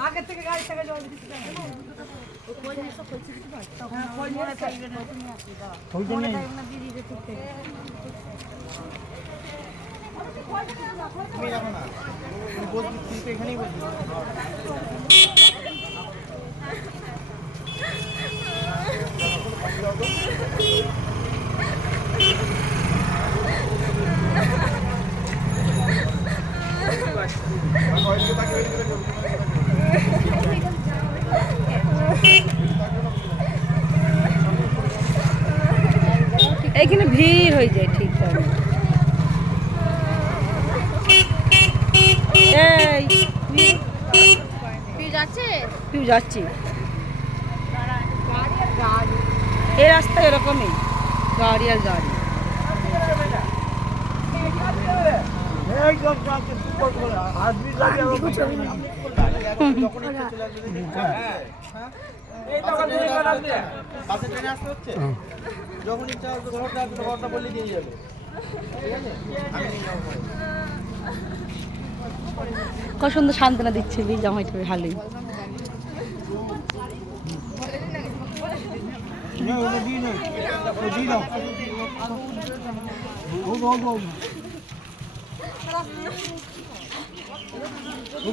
আগে থেকে গাড়ি থেকে জল দিতে তুমি রাখো না। এখানেই বসবি এইখানে ভিড় হয়ে যায় ঠিক তুই। যাচ্ছি এই রাস্তা এরকমই গাড়ি আর গাড়ি। যখন ইচ্ছা চলে আসবে দেখবি। হ্যাঁ বাসে ট্রেনে আসতে হচ্ছে যখন ইচ্ছা আসবে ঘরটা আসবে ঘরটা বললে দিয়ে যাবে ঠিক আছে আমি 不说了